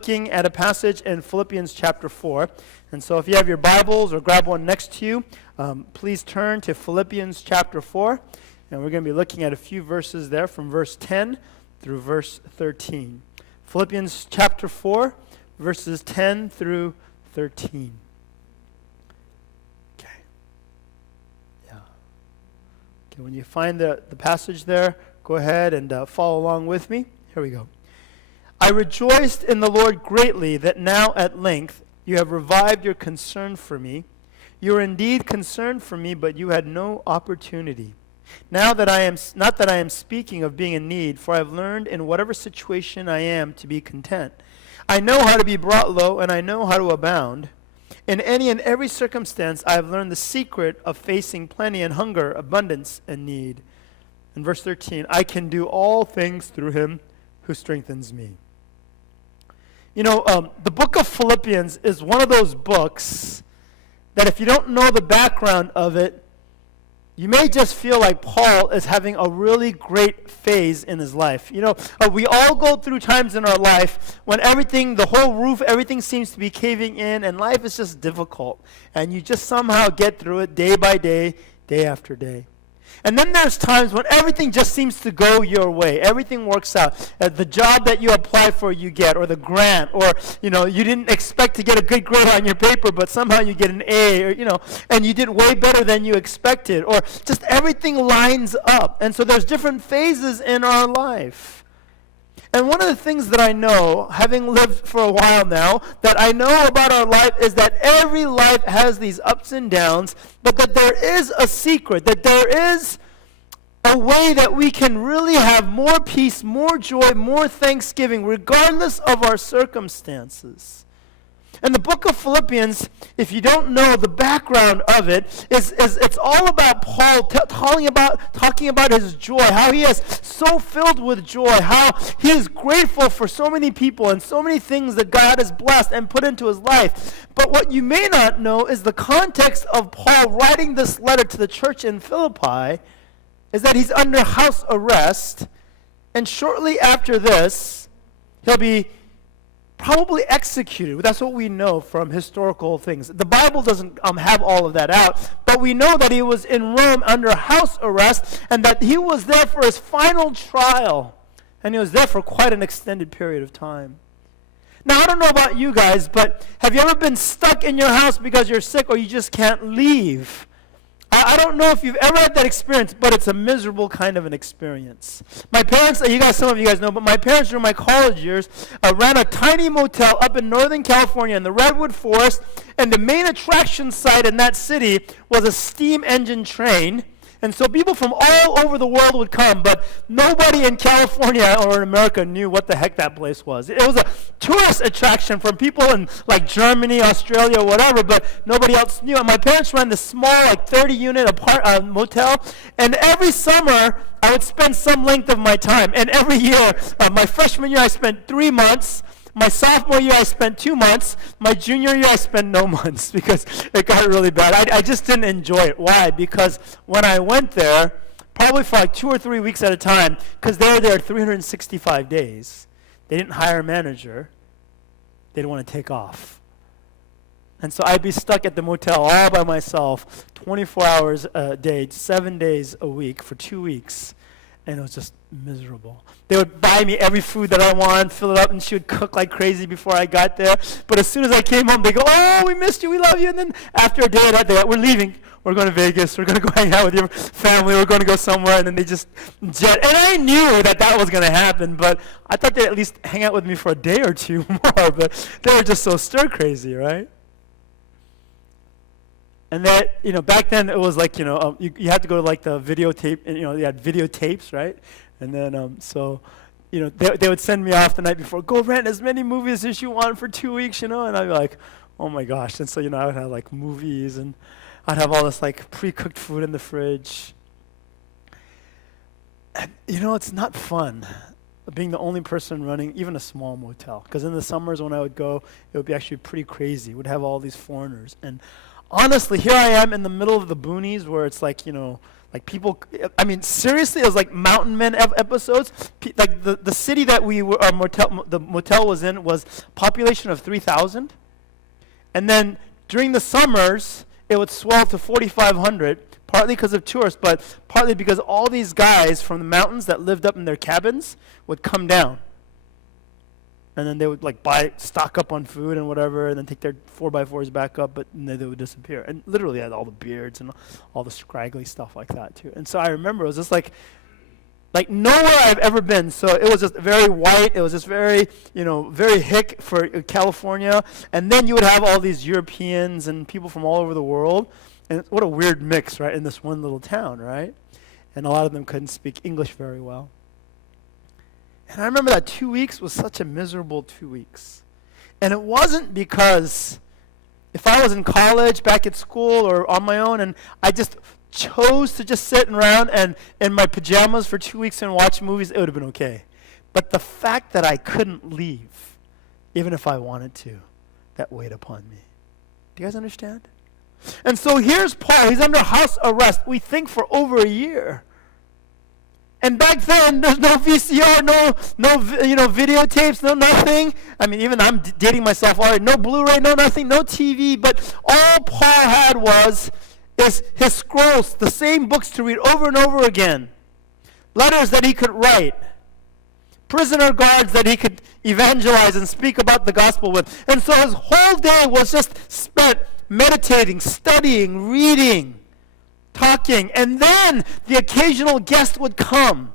Looking at a passage in Philippians chapter 4. And so if you have your Bibles or grab one next to you, please turn to Philippians chapter 4. And we're going to be looking at a few verses there from verse 10 through verse 13. Philippians chapter 4, verses 10 through 13. Okay. Yeah. Okay, when you find the passage there, go ahead and follow along with me. Here we go. I rejoiced in the Lord greatly that now at length you have revived your concern for me. You are indeed concerned for me, but you had no opportunity. Now that I am, not that I am speaking of being in need, for I have learned in whatever situation I am to be content. I know how to be brought low, and I know how to abound. In any and every circumstance I have learned the secret of facing plenty and hunger, abundance and need. In verse 13, I can do all things through him who strengthens me. You know, the book of Philippians is one of those books that if you don't know the background of it, you may just feel like Paul is having a really great phase in his life. You know, we all go through times in our life when everything, the whole roof, everything seems to be caving in and life is just difficult. And you just somehow get through it day by day, day after day. And then there's times when everything just seems to go your way. Everything works out. The job that you apply for, you get, or the grant, or, you know, you didn't expect to get a good grade on your paper, but somehow you get an A, or, you know, and you did way better than you expected, or just everything lines up. And so there's different phases in our life. And one of the things that I know, having lived for a while now, that I know about our life is that every life has these ups and downs, but that there is a secret, that there is a way that we can really have more peace, more joy, more thanksgiving, regardless of our circumstances. And the book of Philippians, if you don't know the background of it, it's all about Paul talking about his joy, how he is so filled with joy, how he is grateful for so many people and so many things that God has blessed and put into his life. But what you may not know is the context of Paul writing this letter to the church in Philippi is that he's under house arrest, and shortly after this, he'll be probably executed. That's what we know from historical things. The Bible doesn't have all of that out, but we know that he was in Rome under house arrest and that he was there for his final trial, and he was there for quite an extended period of time. Now, I don't know about you guys, but have you ever been stuck in your house because you're sick or you just can't leave? I don't know if you've ever had that experience, but it's a miserable kind of an experience. My parents, some of you guys know, but my parents during my college years ran a tiny motel up in Northern California in the Redwood Forest, and the main attraction site in that city was a steam engine train. And so people from all over the world would come, but nobody in California or in America knew what the heck that place was. It was a tourist attraction from people in like Germany, Australia, whatever, but nobody else knew. And my parents ran this small, like 30-unit motel, and every summer I would spend some length of my time. And every year, my freshman year I spent 3 months. My sophomore year, I spent 2 months. My junior year, I spent no months because it got really bad. I just didn't enjoy it. Why? Because when I went there, probably for like 2 or 3 weeks at a time, because they were there 365 days, they didn't hire a manager. They didn't want to take off. And so I'd be stuck at the motel all by myself, 24 hours a day, 7 days a week for 2 weeks. And it was just miserable. They would buy me every food that I wanted, fill it up, and she would cook like crazy before I got there. But as soon as I came home, they go, "Oh, we missed you, we love you." And then after a day of that, they're like, "We're leaving. We're going to Vegas. We're going to go hang out with your family. We're going to go somewhere." And then they just jet. And I knew that was going to happen, but I thought they'd at least hang out with me for a day or two more. But they were just so stir crazy, right? And that, you know, back then it was like, you know, you had to go to like the videotape, and, you know, they had videotapes, right? And then, so, you know, they would send me off the night before, go rent as many movies as you want for 2 weeks, you know? And I'd be like, oh my gosh. And so, you know, I would have like movies, and I'd have all this like pre-cooked food in the fridge. And, you know, it's not fun being the only person running even a small motel. Because in the summers when I would go, it would be actually pretty crazy. We'd have all these foreigners. And honestly, here I am in the middle of the boonies where it's like, you know, Like people, I mean, seriously, it was like Mountain Men episodes. Like the city that the motel was in was population of 3,000. And then during the summers, it would swell to 4,500, partly because of tourists, but partly because all these guys from the mountains that lived up in their cabins would come down. And then they would like stock up on food and whatever, and then take their 4x4s back up, but then they would disappear. And literally had all the beards and all the scraggly stuff like that too. And so I remember it was just like nowhere I've ever been. So it was just very white. It was just very, very hick for California. And then you would have all these Europeans and people from all over the world. And what a weird mix, right, in this one little town, right? And a lot of them couldn't speak English very well. And I remember that 2 weeks was such a miserable 2 weeks. And it wasn't because if I was in college, back at school, or on my own, and I just chose to just sit around and in my pajamas for 2 weeks and watch movies, it would have been okay. But the fact that I couldn't leave, even if I wanted to, that weighed upon me. Do you guys understand? And so here's Paul. He's under house arrest, we think, for over a year. And back then, there's no VCR, no videotapes, no nothing. I mean, even I'm dating myself already. No Blu-ray, no nothing, no TV. But all Paul had is his scrolls, the same books to read over and over again. Letters that he could write. Prisoner guards that he could evangelize and speak about the gospel with. And so his whole day was just spent meditating, studying, reading, talking, and then the occasional guest would come.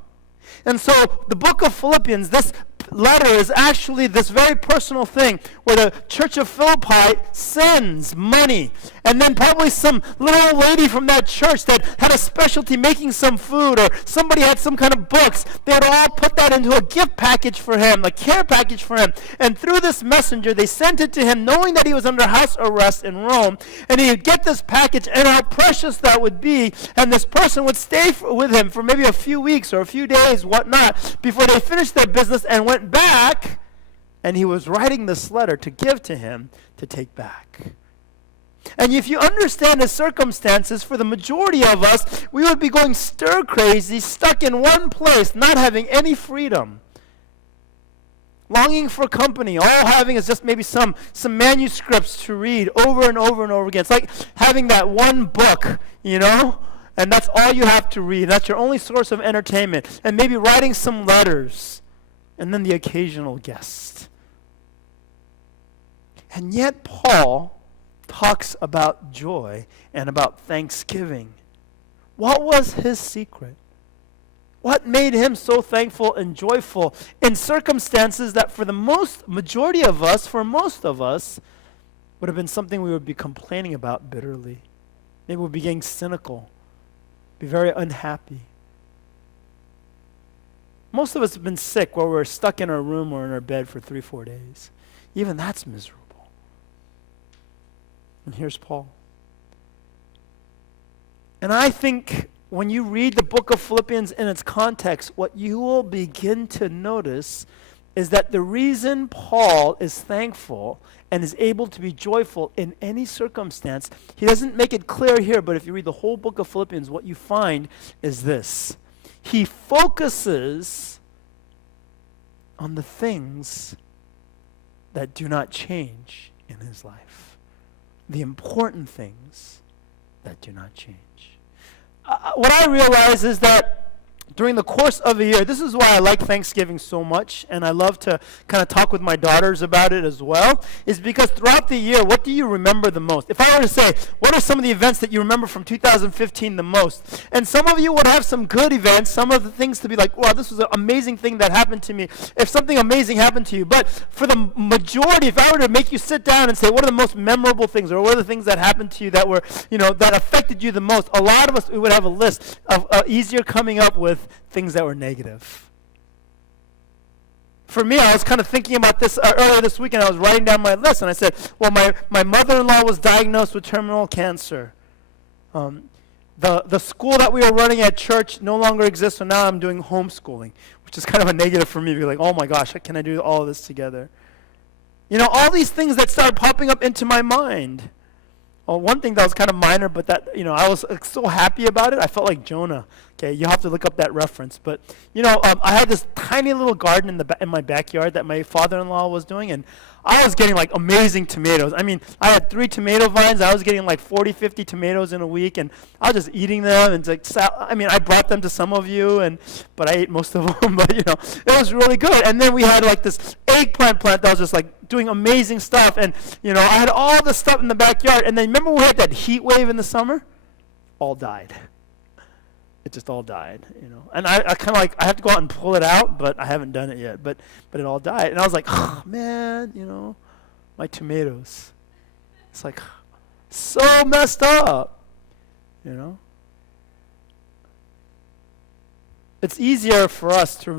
And so the book of Philippians, this letter is actually this very personal thing where the church of Philippi sends money, and then probably some little old lady from that church that had a specialty making some food, or somebody had some kind of books. They would all put that into a gift package for him, a care package for him. And through this messenger, they sent it to him knowing that he was under house arrest in Rome, and he would get this package and how precious that would be, and this person would stay with him for maybe a few weeks or a few days, whatnot, before they finished their business and went back, and he was writing this letter to give to him to take back. And if you understand the circumstances, for the majority of us, we would be going stir crazy, stuck in one place, not having any freedom, longing for company. All having is just maybe some manuscripts to read over and over and over again. It's like having that one book, and that's all you have to read. That's your only source of entertainment. And maybe writing some letters, and then the occasional guest. And yet Paul talks about joy and about thanksgiving. What was his secret? What made him so thankful and joyful in circumstances that for the majority of us, for most of us, would have been something we would be complaining about bitterly. Maybe we'd be getting cynical, be very unhappy. Most of us have been sick where we're stuck in our room or in our bed for 3-4 days. Even that's miserable. And here's Paul. And I think when you read the book of Philippians in its context, what you will begin to notice is that the reason Paul is thankful and is able to be joyful in any circumstance, he doesn't make it clear here, but if you read the whole book of Philippians, what you find is this. He focuses on the things that do not change in his life. The important things that do not change. What I realize is that during the course of a year, this is why I like Thanksgiving so much, and I love to kind of talk with my daughters about it as well, is because throughout the year, what do you remember the most? If I were to say, what are some of the events that you remember from 2015 the most? And some of you would have some good events, some of the things to be like, wow, this was an amazing thing that happened to me, if something amazing happened to you. But for the majority, if I were to make you sit down and say, what are the most memorable things, or what are the things that happened to you that were, that affected you the most, a lot of us, we would have a list of easier coming up with things that were negative. For me, I was kind of thinking about this earlier this week, and I was writing down my list, and I said, well, my mother-in-law was diagnosed with terminal cancer. The school that we were running at church no longer exists, so now I'm doing homeschooling, which is kind of a negative for me. Be like, oh my gosh, how can I do all of this together? All these things that started popping up into my mind. one thing that was kind of minor, but that, I was so happy about it. I felt like Jonah. Okay, you have to look up that reference. But, I had this tiny little garden in my backyard that my father-in-law was doing, and I was getting like amazing tomatoes. I mean, I had 3 tomato vines. I was getting like 40, 50 tomatoes in a week, and I was just eating them. And it's like, I brought them to some of you, but I ate most of them. But it was really good. And then we had like this eggplant plant that was just like doing amazing stuff. And I had all this stuff in the backyard. And then remember we had that heat wave in the summer? All died. It just all died, And I kind of like, I have to go out and pull it out, but I haven't done it yet. But it all died. And I was like, oh, man, my tomatoes. It's like so messed up, It's easier for us to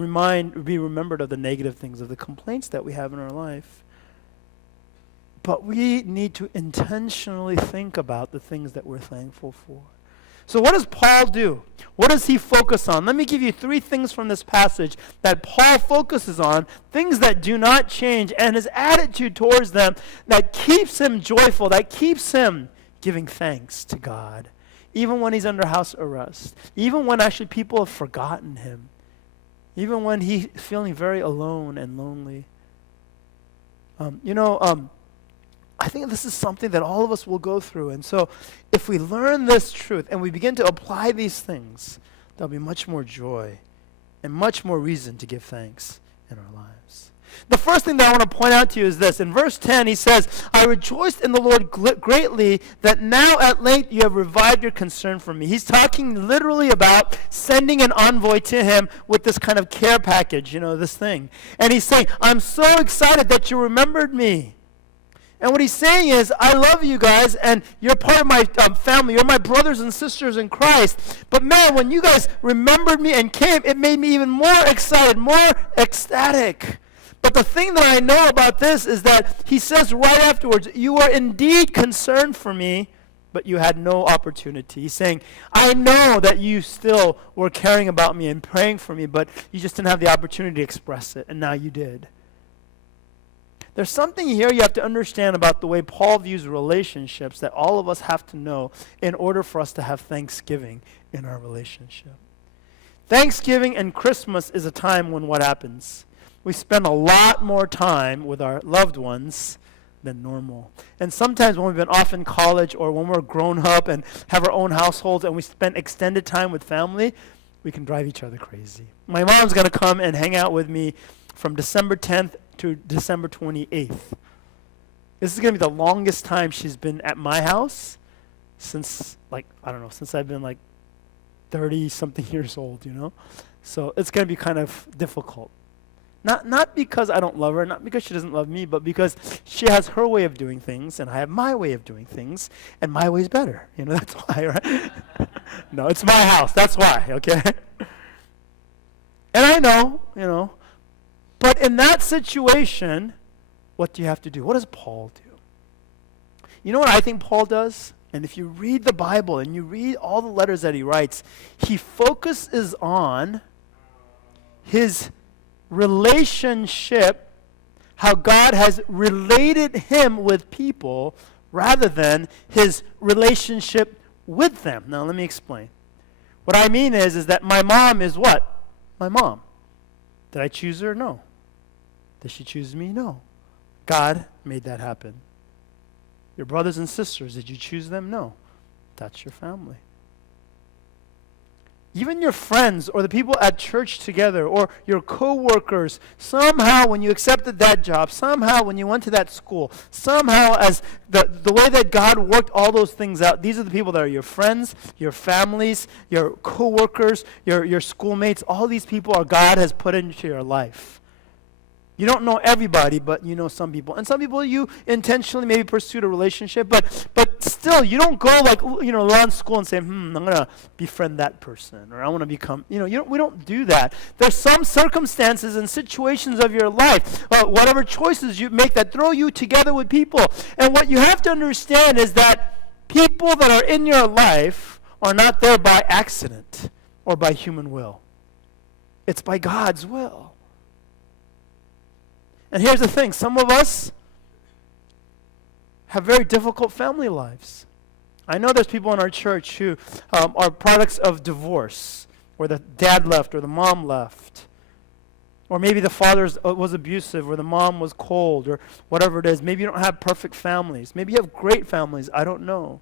be remembered of the negative things, of the complaints that we have in our life. But we need to intentionally think about the things that we're thankful for. So what does Paul do? What does he focus on? Let me give you 3 things from this passage that Paul focuses on, things that do not change, and his attitude towards them that keeps him joyful, that keeps him giving thanks to God, even when he's under house arrest, even when actually people have forgotten him, even when he's feeling very alone and lonely. I think this is something that all of us will go through. And so if we learn this truth and we begin to apply these things, there'll be much more joy and much more reason to give thanks in our lives. The first thing that I want to point out to you is this. In verse 10, he says, I rejoiced in the Lord greatly that now at length you have revived your concern for me. He's talking literally about sending an envoy to him with this kind of care package, this thing. And he's saying, I'm so excited that you remembered me. And what he's saying is, I love you guys, and you're part of my family. You're my brothers and sisters in Christ. But man, when you guys remembered me and came, it made me even more excited, more ecstatic. But the thing that I know about this is that he says right afterwards, you were indeed concerned for me, but you had no opportunity. He's saying, I know that you still were caring about me and praying for me, but you just didn't have the opportunity to express it, and now you did. There's something here you have to understand about the way Paul views relationships that all of us have to know in order for us to have thanksgiving in our relationship. Thanksgiving and Christmas is a time when what happens? We spend a lot more time with our loved ones than normal. And sometimes when we've been off in college or when we're grown up and have our own households and we spend extended time with family, we can drive each other crazy. My mom's going to come and hang out with me from December 10th to December 28th. This is going to be the longest time she's been at my house since, since I've been 30-something years old, So it's going to be kind of difficult. Not because I don't love her, not because she doesn't love me, but because she has her way of doing things, and I have my way of doing things, and my way's better. That's why, right? No, it's my house. That's why, okay? And I know, but in that situation, what do you have to do? What does Paul do? You know what I think Paul does? And if you read the Bible and you read all the letters that he writes, he focuses on his relationship, how God has related him with people, rather than his relationship with them. Now, let me explain. What I mean is that my mom is what? My mom. Did I choose her? No. Did she choose me? No. God made that happen. Your brothers and sisters, did you choose them? No. That's your family. Even your friends or the people at church together or your co-workers, somehow when you accepted that job, somehow when you went to that school, somehow as the way that God worked all those things out, these are the people that are your friends, your families, your co-workers, your schoolmates. All these people are God has put into your life. You don't know everybody, but you know some people. And some people you intentionally maybe pursued a relationship, but still you don't go around school and say, I'm going to befriend that person, or I want to become, we don't do that. There's some circumstances and situations of your life, whatever choices you make that throw you together with people. And what you have to understand is that people that are in your life are not there by accident or by human will. It's by God's will. And here's the thing, some of us have very difficult family lives. I know there's people in our church who are products of divorce, where the dad left or the mom left. Or maybe the father was abusive, or the mom was cold, or whatever it is. Maybe you don't have perfect families. Maybe you have great families. I don't know.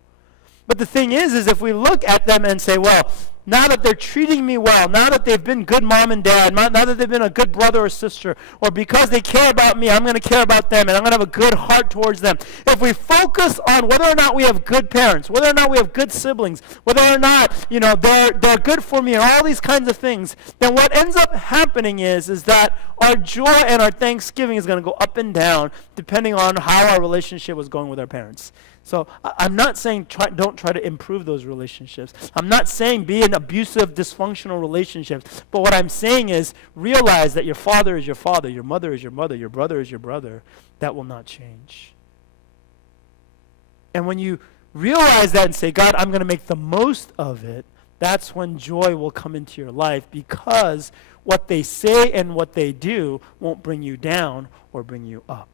But the thing is if we look at them and say, well, now that they're treating me well, now that they've been good mom and dad, now that they've been a good brother or sister, or because they care about me, I'm going to care about them, and I'm going to have a good heart towards them. If we focus on whether or not we have good parents, whether or not we have good siblings, whether or not, they're good for me, and all these kinds of things, then what ends up happening is that our joy and our thanksgiving is going to go up and down depending on how our relationship was going with our parents. So I'm not saying don't try to improve those relationships. I'm not saying be in abusive, dysfunctional relationships. But what I'm saying is realize that your father is your father, your mother is your mother, your brother is your brother. That will not change. And when you realize that and say, God, I'm going to make the most of it, that's when joy will come into your life, because what they say and what they do won't bring you down or bring you up.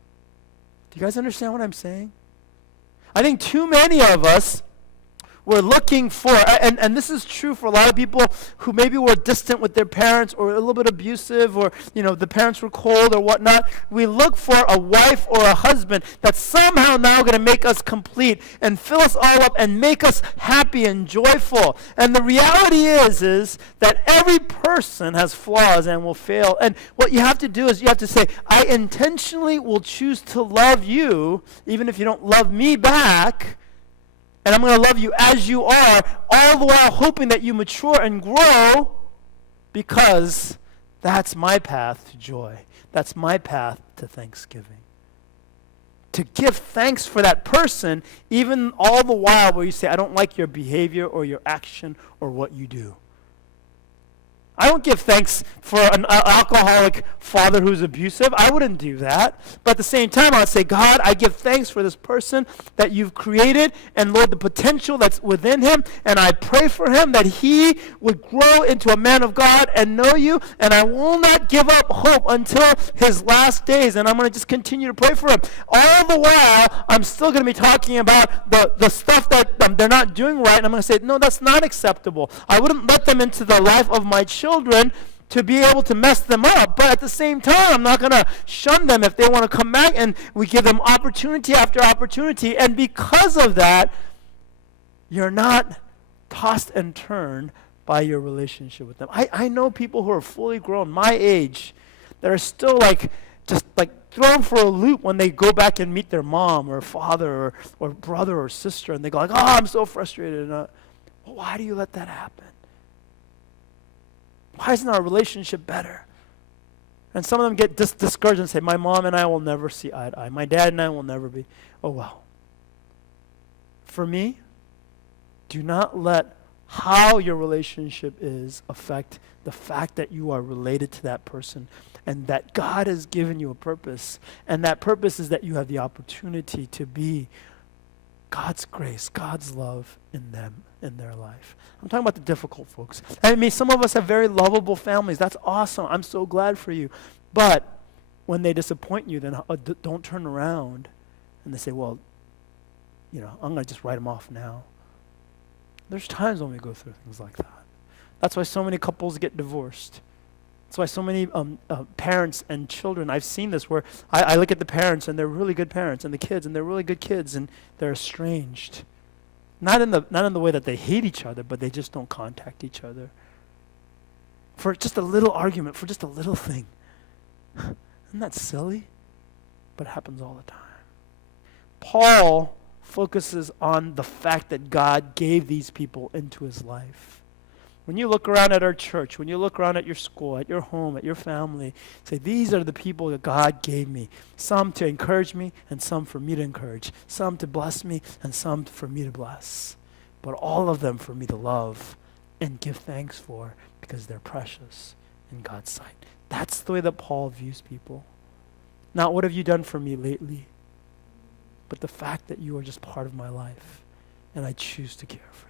Do you guys understand what I'm saying? I think too many of us were looking for, and this is true for a lot of people who maybe were distant with their parents, or a little bit abusive, or the parents were cold or whatnot. We look for a wife or a husband that's somehow now going to make us complete and fill us all up and make us happy and joyful. And the reality is that every person has flaws and will fail. And what you have to do is you have to say, I intentionally will choose to love you even if you don't love me back. And I'm going to love you as you are, all the while hoping that you mature and grow, because that's my path to joy. That's my path to thanksgiving. To give thanks for that person, even all the while where you say, I don't like your behavior or your action or what you do. I don't give thanks for an alcoholic father who's abusive. I wouldn't do that. But at the same time, I would say, God, I give thanks for this person that you've created, and Lord, the potential that's within him, and I pray for him that he would grow into a man of God and know you, and I will not give up hope until his last days, and I'm going to just continue to pray for him. All the while, I'm still going to be talking about the stuff that they're not doing right, and I'm going to say, no, that's not acceptable. I wouldn't let them into the life of my children to be able to mess them up, but at the same time, I'm not going to shun them if they want to come back, and we give them opportunity after opportunity, and because of that, you're not tossed and turned by your relationship with them. I know people who are fully grown, my age, that are still just thrown for a loop when they go back and meet their mom or father or brother or sister, and they go like, oh, I'm so frustrated. Well, why do you let that happen? Why isn't our relationship better? And some of them get discouraged and say, my mom and I will never see eye to eye. My dad and I will never be. Oh, well. For me, do not let how your relationship is affect the fact that you are related to that person, and that God has given you a purpose. And that purpose is that you have the opportunity to be God's grace, God's love in them, in their life. I'm talking about the difficult folks. I mean, some of us have very lovable families. That's awesome. I'm so glad for you. But when they disappoint you, then don't turn around and they say, well, I'm going to just write them off now. There's times when we go through things like that. That's why so many couples get divorced. That's why so many parents and children, I've seen this where I look at the parents and they're really good parents, and the kids and they're really good kids, and they're estranged. Not in the way that they hate each other, but they just don't contact each other. For just a little argument, for just a little thing. Isn't that silly? But it happens all the time. Paul focuses on the fact that God gave these people into his life. When you look around at our church, when you look around at your school, at your home, at your family, say, these are the people that God gave me. Some to encourage me, and some for me to encourage. Some to bless me, and some for me to bless. But all of them for me to love and give thanks for, because they're precious in God's sight. That's the way that Paul views people. Not what have you done for me lately, but the fact that you are just part of my life, and I choose to care for you.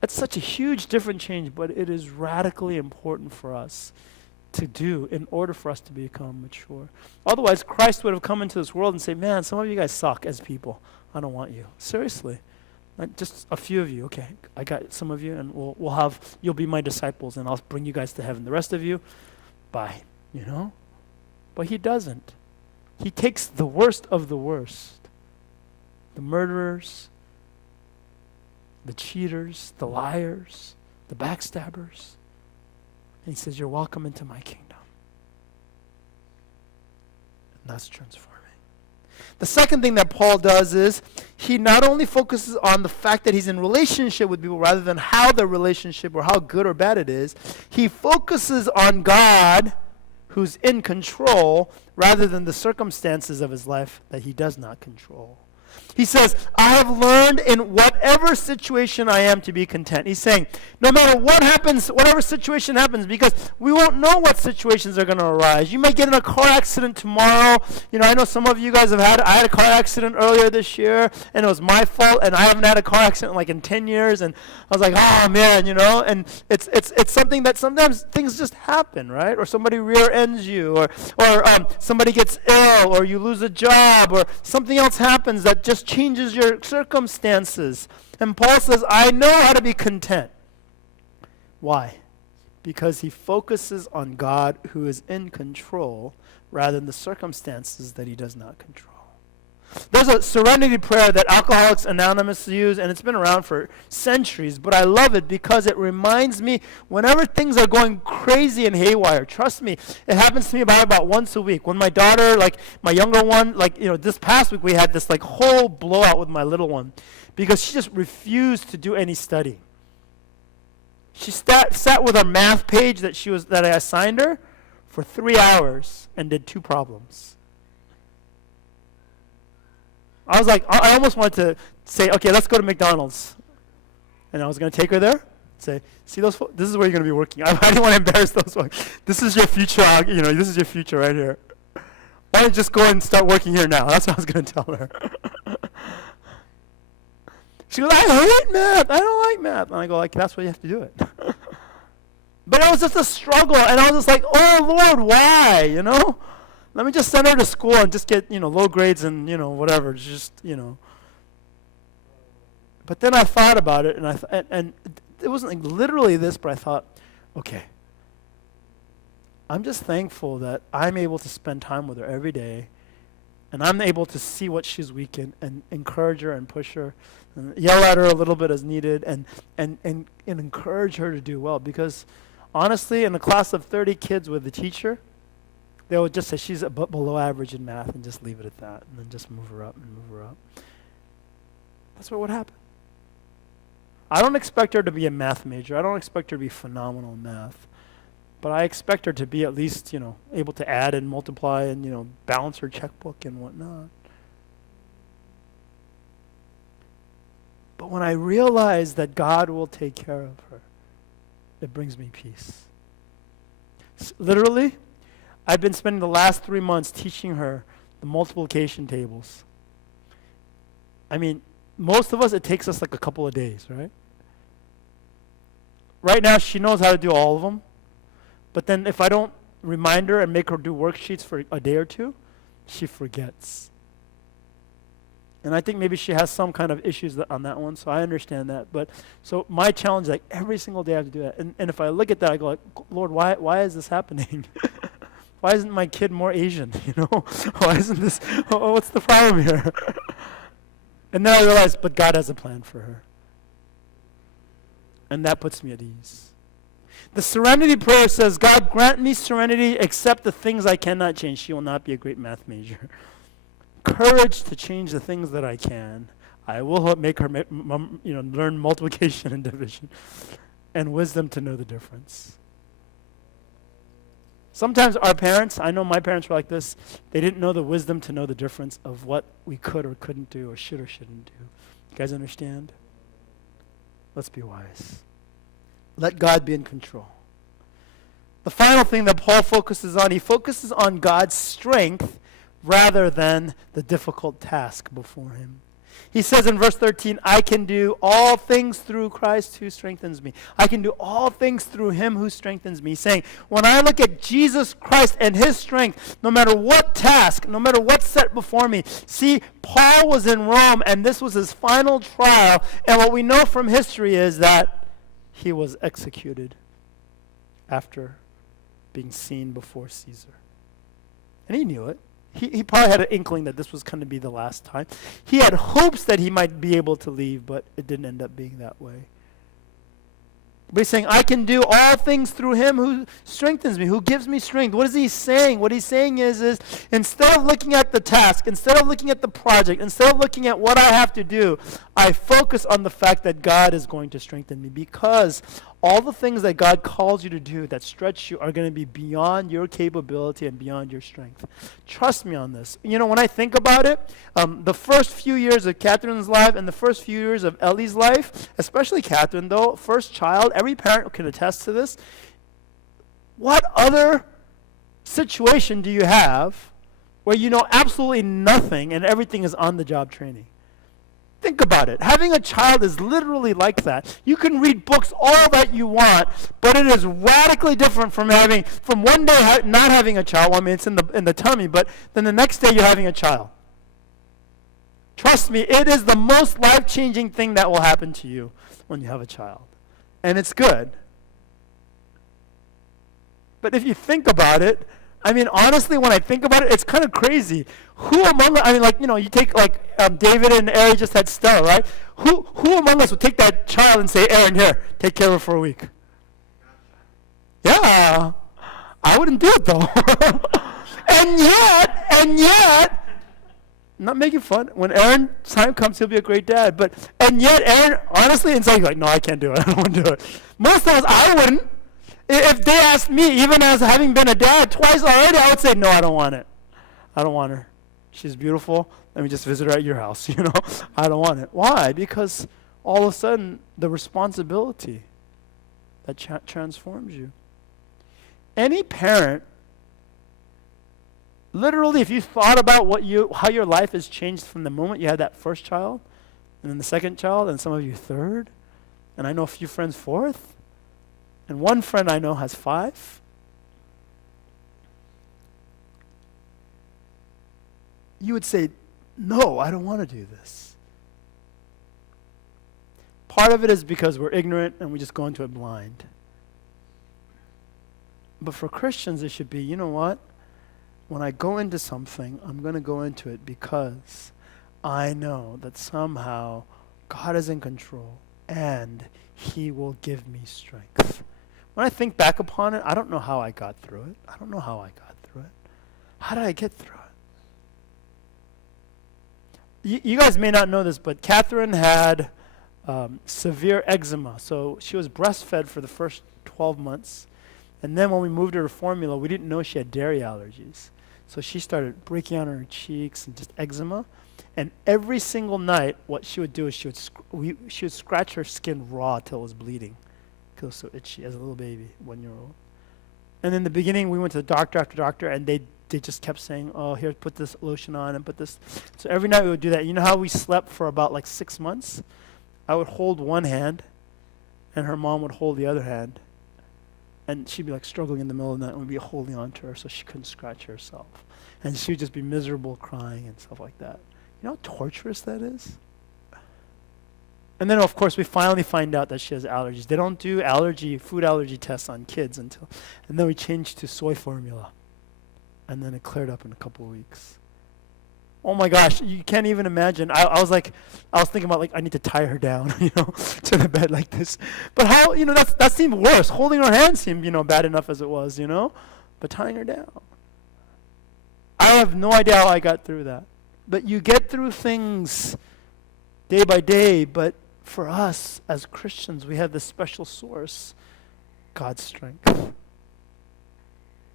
That's such a huge different change, but it is radically important for us to do in order for us to become mature. Otherwise, Christ would have come into this world and say, man, some of you guys suck as people. I don't want you. Seriously. Just a few of you. Okay, I got some of you, and you'll be my disciples, and I'll bring you guys to heaven. The rest of you, bye. But he doesn't. He takes the worst of the worst. The murderers, the cheaters, the liars, the backstabbers. And he says, you're welcome into my kingdom. And that's transforming. The second thing that Paul does is he not only focuses on the fact that he's in relationship with people rather than how the relationship or how good or bad it is, he focuses on God who's in control rather than the circumstances of his life that he does not control. He says, I have learned in whatever situation I am to be content. He's saying, no matter what happens, whatever situation happens, because we won't know what situations are going to arise. You may get in a car accident tomorrow. I know some of you guys I had a car accident earlier this year, and it was my fault, and I haven't had a car accident like in 10 years, and I was like, oh man, and it's something that sometimes things just happen, right? Or somebody rear ends you, or somebody gets ill, or you lose a job, or something else happens that just changes your circumstances. And Paul says, I know how to be content. Why? Because he focuses on God who is in control rather than the circumstances that he does not control. There's a serenity prayer that Alcoholics Anonymous use, and it's been around for centuries, but I love it because it reminds me whenever things are going crazy and haywire, trust me, it happens to me about once a week. When my daughter, like my younger one, this past week we had this whole blowout with my little one because she just refused to do any study. She sat with a math page that I assigned her for 3 hours and did 2 problems. I was like, I almost wanted to say, okay, let's go to McDonald's. And I was going to take her there, say, see those this is where you're going to be working. I didn't want to embarrass those folks. This is your future, this is your future right here. Why don't you just go and start working here now? That's what I was going to tell her. She goes, I hate math. I don't like math. And I go, that's why you have to do it. But it was just a struggle. And I was just like, oh, Lord, why, Let me just send her to school and just get, low grades and, whatever. Just, But then I thought about it, and it wasn't literally this, but I thought, okay, I'm just thankful that I'm able to spend time with her every day, and I'm able to see what she's weak in and encourage her and push her, and yell at her a little bit as needed, and encourage her to do well. Because honestly, in a class of 30 kids with a teacher, they would just say she's below average in math and just leave it at that and then just move her up and move her up. That's what would happen. I don't expect her to be a math major. I don't expect her to be phenomenal in math. But I expect her to be at least, able to add and multiply and, balance her checkbook and whatnot. But when I realize that God will take care of her, it brings me peace. Literally, I've been spending the last 3 months teaching her the multiplication tables. I mean, most of us, it takes us a couple of days, right? Right now, she knows how to do all of them. But then if I don't remind her and make her do worksheets for a day or two, she forgets. And I think maybe she has some kind of issues on that one, so I understand that. But so my challenge is every single day I have to do that. And if I look at that, I go Lord, why is this happening? Why isn't my kid more Asian, Why isn't this, what's the problem here? And then I realized, but God has a plan for her. And that puts me at ease. The serenity prayer says, God, grant me serenity, accept the things I cannot change. She will not be a great math major. Courage to change the things that I can. I will make her learn multiplication and division. And wisdom to know the difference. Sometimes our parents, I know my parents were like this, they didn't know the wisdom to know the difference of what we could or couldn't do or should or shouldn't do. You guys understand? Let's be wise. Let God be in control. The final thing that Paul focuses on, he focuses on God's strength rather than the difficult task before him. He says in verse 13, I can do all things through Christ who strengthens me. I can do all things through him who strengthens me. He's saying, when I look at Jesus Christ and his strength, no matter what task, no matter what's set before me. See, Paul was in Rome, and this was his final trial. And what we know from history is that he was executed after being seen before Caesar. And he knew it. He probably had an inkling that this was going to be the last time. He had hopes that he might be able to leave, but it didn't end up being that way. But he's saying, I can do all things through him who strengthens me, who gives me strength. What is he saying? What he's saying is instead of looking at the task, instead of looking at the project, instead of looking at what I have to do, I focus on the fact that God is going to strengthen me, because all the things that God calls you to do that stretch you are going to be beyond your capability and beyond your strength. Trust me on this. You know, when I think about it, the first few years of Catherine's life and the first few years of Ellie's life, especially Catherine though, first child, every parent can attest to this. What other situation do you have where you know absolutely nothing and everything is on-the-job training? Think about it. Having a child is literally like that. You can read books all that you want, but it is radically different from one day not having a child. Well, I mean, it's in the tummy, but then the next day you're having a child. Trust me, it is the most life-changing thing that will happen to you when you have a child. And it's good. But if you think about it, I mean, honestly, when I think about it, it's kind of crazy. Who among us, I mean, like, you know, you take, like, David and Ari just had Stella, right? Who among us would take that child and say, Aaron, here, take care of her for a week? Yeah. I wouldn't do it, though. and yet, I'm not making fun. When Aaron's time comes, he'll be a great dad. And yet, Aaron, honestly, inside, he's like, no, I can't do it. I don't want to do it. Most times, I wouldn't. If they asked me, even as having been a dad twice already, I would say, no, I don't want it. I don't want her. She's beautiful. Let me just visit her at your house, you know. I don't want it. Why? Because all of a sudden, the responsibility that transforms you. Any parent, literally, if you thought about how your life has changed from the moment you had that first child, and then the second child, and some of you third, and I know a few friends fourth, and one friend I know has 5. You would say, no, I don't want to do this. Part of it is because we're ignorant and we just go into it blind. But for Christians, it should be, you know what? When I go into something, I'm going to go into it because I know that somehow God is in control and he will give me strength. When I think back upon it, I don't know how I got through it. How did I get through it? You guys may not know this, but Catherine had severe eczema. So she was breastfed for the first 12 months. And then when we moved her to formula, we didn't know she had dairy allergies. So she started breaking out on her cheeks and just eczema. And every single night, what she would do is she would scratch her skin raw till it was bleeding. Because it was so itchy as a little baby, 1-year-old. And in the beginning, we went to the doctor after doctor, and they just kept saying, oh, here, put this lotion on and put this. So every night we would do that. You know how we slept for about like 6 months? I would hold one hand, and her mom would hold the other hand. And she'd be like struggling in the middle of the night, and we'd be holding on to her so she couldn't scratch herself. And she would just be miserable, crying and stuff like that. You know how torturous that is? And then, of course, we finally find out that she has allergies. They don't do food allergy tests on kids and then we changed to soy formula. And then it cleared up in a couple of weeks. Oh my gosh, you can't even imagine. I was thinking about, like, I need to tie her down, you know, to the bed like this. But how, you know, that seemed worse. Holding her hand seemed, you know, bad enough as it was, you know. But tying her down. I have no idea how I got through that. But you get through things day by day, but for us as Christians, we have this special source, God's strength.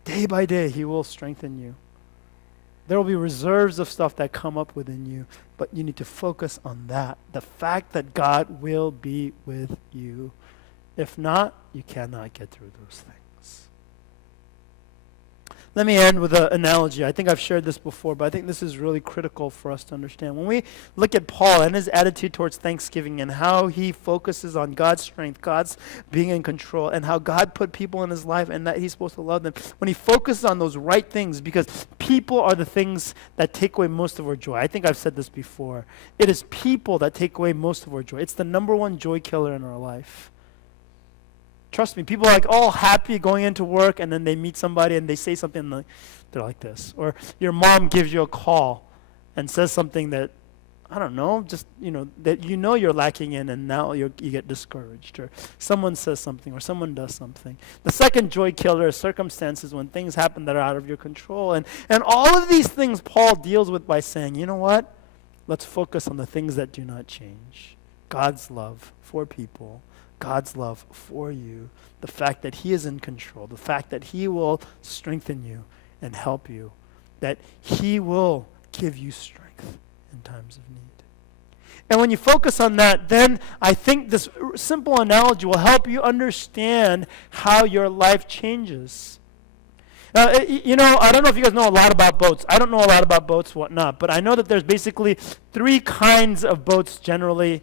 Day by day, he will strengthen you. There will be reserves of stuff that come up within you, but you need to focus on that, the fact that God will be with you. If not, you cannot get through those things. Let me end with an analogy. I think I've shared this before, but I think this is really critical for us to understand. When we look at Paul and his attitude towards Thanksgiving and how he focuses on God's strength, God's being in control, and how God put people in his life and that he's supposed to love them, when he focuses on those right things, because people are the things that take away most of our joy. I think I've said this before. It is people that take away most of our joy. It's the number one joy killer in our life. Trust me, people are like all happy going into work, and then they meet somebody and they say something like, they're like this. Or your mom gives you a call and says something that, I don't know, just, that you're lacking in, and now you get discouraged. Or someone says something, or someone does something. The second joy killer is circumstances, when things happen that are out of your control. And all of these things Paul deals with by saying, you know what? Let's focus on the things that do not change. God's love for people. God's love for you, the fact that he is in control, the fact that he will strengthen you and help you, that he will give you strength in times of need. And when you focus on that, then I think this simple analogy will help you understand how your life changes. I don't know if you guys know a lot about boats. I don't know a lot about boats, whatnot, but I know that there's basically 3 kinds of boats generally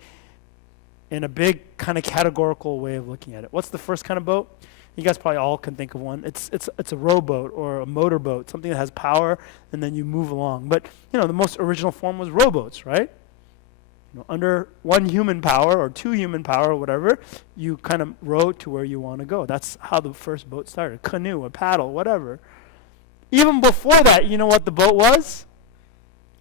in a big kind of categorical way of looking at it. What's the first kind of boat? You guys probably all can think of one. It's a rowboat or a motorboat, something that has power, and then you move along. But, the most original form was rowboats, right? Under 1 human power or 2 human power or whatever, you kind of row to where you want to go. That's how the first boat started. A canoe, a paddle, whatever. Even before that, you know what the boat was?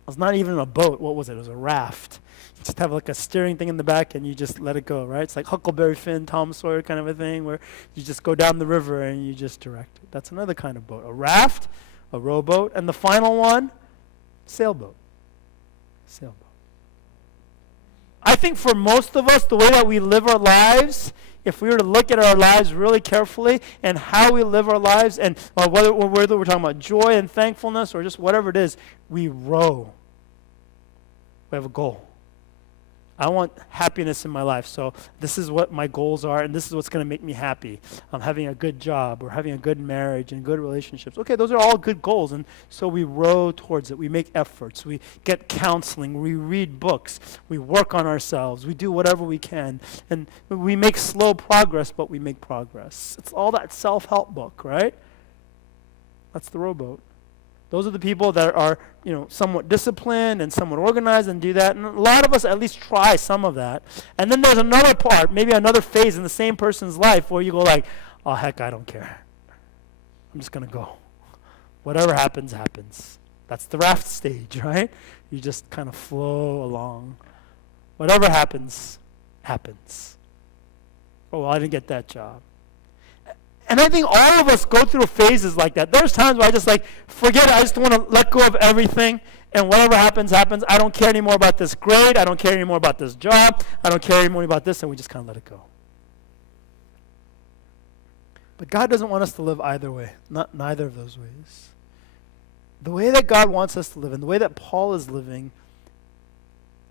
It was not even a boat. What was it? It was a raft. You just have like a steering thing in the back and you just let it go, right? It's like Huckleberry Finn, Tom Sawyer kind of a thing where you just go down the river and you just direct it. That's another kind of boat. A raft, a rowboat, and the final one, sailboat. Sailboat. I think for most of us, the way that we live our lives, if we were to look at our lives really carefully and how we live our lives, and whether we're talking about joy and thankfulness or just whatever it is, we row. We have a goal. I want happiness in my life, so this is what my goals are, and this is what's going to make me happy. I'm having a good job, or having a good marriage and good relationships. Okay, those are all good goals, and so we row towards it. We make efforts. We get counseling. We read books. We work on ourselves. We do whatever we can, and we make slow progress, but we make progress. It's all that self-help book, right? That's the rowboat. Those are the people that are, somewhat disciplined and somewhat organized and do that. And a lot of us at least try some of that. And then there's another part, maybe another phase in the same person's life where you go like, oh, heck, I don't care. I'm just going to go. Whatever happens, happens. That's the raft stage, right? You just kind of flow along. Whatever happens, happens. Oh, well, I didn't get that job. And I think all of us go through phases like that. There's times where I just forget it. I just want to let go of everything. And whatever happens, happens. I don't care anymore about this grade. I don't care anymore about this job. I don't care anymore about this. And we just kind of let it go. But God doesn't want us to live either way. Neither of those ways. The way that God wants us to live and the way that Paul is living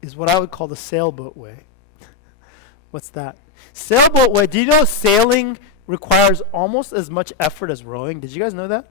is what I would call the sailboat way. What's that? Sailboat way. Do you know sailing requires almost as much effort as rowing? Did you guys know that?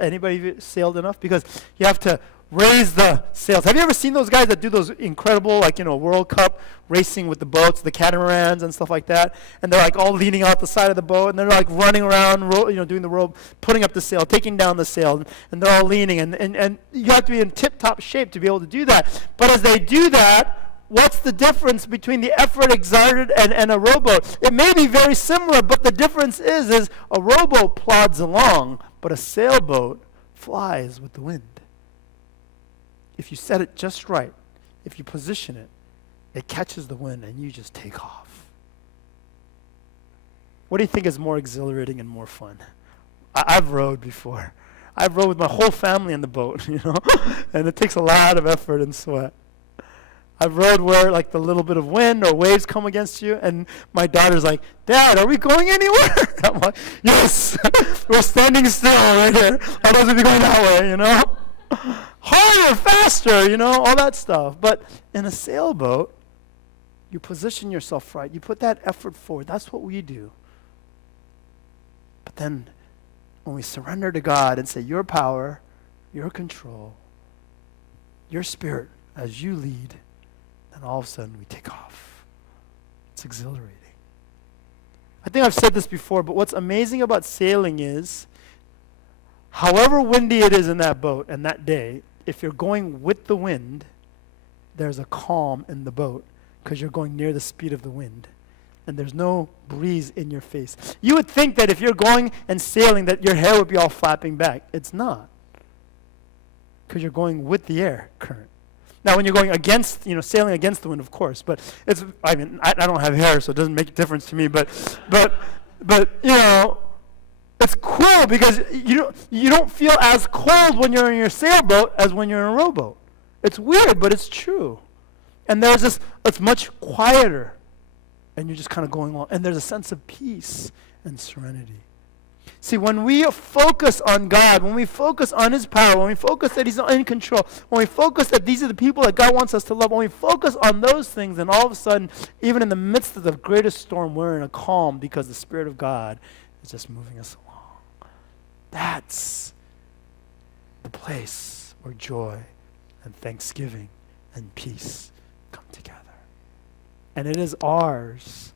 Anybody sailed enough? Because you have to raise the sails. Have you ever seen those guys that do those incredible, World Cup racing with the boats, the catamarans and stuff like that? And they're all leaning out the side of the boat, and they're running around, doing the rope, putting up the sail, taking down the sail, and they're all leaning. And you have to be in tip-top shape to be able to do that. But as they do that, what's the difference between the effort exerted and a rowboat? It may be very similar, but the difference is a rowboat plods along, but a sailboat flies with the wind. If you set it just right, if you position it, it catches the wind and you just take off. What do you think is more exhilarating and more fun? I've rowed before. I've rowed with my whole family in the boat, and it takes a lot of effort and sweat. I've rowed where the little bit of wind or waves come against you, and my daughter's like, Dad, are we going anywhere? I'm like, yes, we're standing still right here. Otherwise we'll be going that way, Harder, faster, all that stuff. But in a sailboat, you position yourself right. You put that effort forward. That's what we do. But then when we surrender to God and say, your power, your control, your spirit as you lead, then all of a sudden we take off. It's exhilarating. I think I've said this before, but what's amazing about sailing is, however windy it is in that boat and that day, if you're going with the wind, there's a calm in the boat because you're going near the speed of the wind. And there's no breeze in your face. You would think that if you're going and sailing that your hair would be all flapping back. It's not. Because you're going with the air current. Now when you're going against, sailing against the wind, of course, but I don't have hair, so it doesn't make a difference to me, but it's cool because you don't feel as cold when you're in your sailboat as when you're in a rowboat. It's weird, but it's true. And it's much quieter. And you're just kind of going along. And there's a sense of peace and serenity. See, when we focus on God, when we focus on His power, when we focus that He's in control, when we focus that these are the people that God wants us to love, when we focus on those things, then all of a sudden, even in the midst of the greatest storm, we're in a calm because the Spirit of God is just moving us along. That's the place where joy and thanksgiving and peace come together. And it is ours,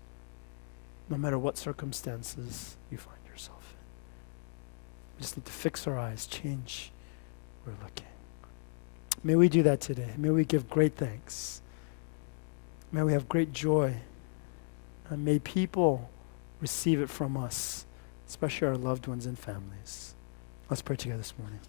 no matter what circumstances you find yourself in. We just need to fix our eyes, change where we're looking. May we do that today. May we give great thanks. May we have great joy. And may people receive it from us, especially our loved ones and families. Let's pray together this morning.